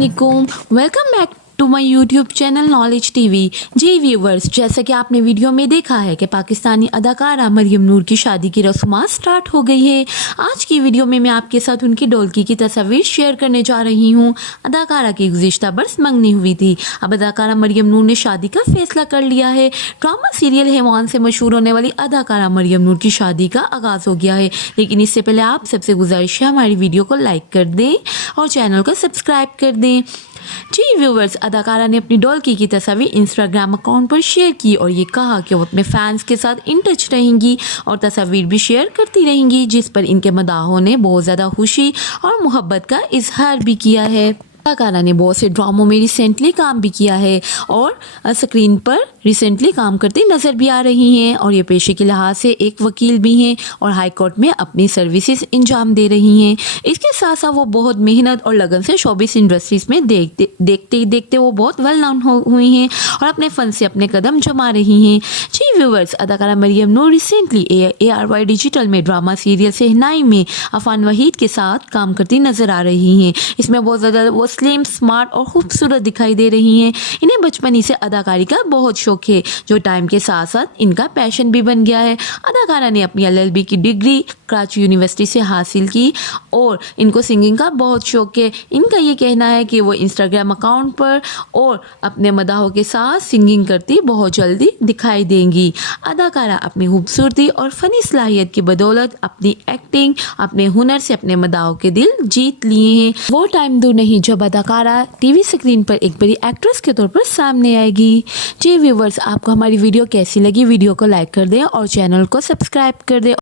अस्सलामुअलैकुम, welcome back to my YouTube channel knowledge TV. जी viewers, जैसा कि आपने वीडियो में देखा है कि पाकिस्तानी अदाकारा मरियम नूर की शादी की रस्मात स्टार्ट हो गई है। आज की वीडियो में मैं आपके साथ उनकी डोलकी की तस्वीर शेयर करने जा रही हूँ। अदाकारा की गुज़िश्ता बरस मंगनी हुई थी। अब अदाकारा मरियम नूर ने शादी का फैसला कर लिया है। ड्रामा सीरियल हैवान से मशहूर होने वाली अदाकारा मरियम नूर की शादी का आगाज़ हो गया है। लेकिन इससे पहले आप सबसे गुजारिश है हमारी वीडियो को लाइक कर दें और चैनल को सब्सक्राइब कर दें। जी व्यूवर्स, अदाकारा ने अपनी डोलकी की तस्वीर इंस्टाग्राम अकाउंट पर शेयर की और ये कहा कि वो अपने फैंस के साथ इन टच रहेंगी और तस्वीर भी शेयर करती रहेंगी, जिस पर इनके मदाहों ने बहुत ज़्यादा खुशी और मोहब्बत का इजहार भी किया है। अदाकारा ने बहुत से ड्रामों में रिसेंटली काम भी किया है और स्क्रीन पर रिसेंटली काम करती नज़र भी आ रही हैं और ये पेशे के लिहाज से एक वकील भी हैं और हाई कोर्ट में अपनी सर्विसेज अंजाम दे रही हैं। इसके साथ साथ वो बहुत मेहनत और लगन से शोबिस इंडस्ट्रीज में देखते वो बहुत वेल नोन हुई हैं और अपने फ़न से अपने कदम जमा रही हैं। जी व्यूवर्स, अदाकारा मरियम नूर रिसेंटली ARY डिजिटल में ड्रामा सीरियल शहनाई में अफान वहीद के साथ काम करती नज़र आ रही हैं। इसमें बहुत ज़्यादा वो स्लिम, स्मार्ट और खूबसूरत दिखाई दे रही हैं। इन्हें बचपन ही से अदाकारी का बहुत शौक है, जो टाइम के साथ साथ इनका पैशन भी बन गया है। अदाकारा ने अपनी LLB की डिग्री कराची यूनिवर्सिटी से हासिल की और इनको सिंगिंग का बहुत शौक है। इनका ये कहना है कि वो इंस्टाग्राम अकाउंट पर और अपने मदाहों के साथ सिंगिंग करती बहुत जल्दी दिखाई देंगी। अदाकारा अपनी खूबसूरती और फ़नी सलाहियत की बदौलत अपनी एक्टिंग, अपने हुनर से अपने मदाहों के दिल जीत लिए हैं। वो टाइम दूर नहीं जब अदाकारा टीवी स्क्रीन पर एक बड़ी एक्ट्रेस के तौर पर सामने आएगी। जी व्यूवर्स, आपको हमारी वीडियो कैसी लगी? वीडियो को लाइक कर दें और चैनल को सब्सक्राइब कर दें।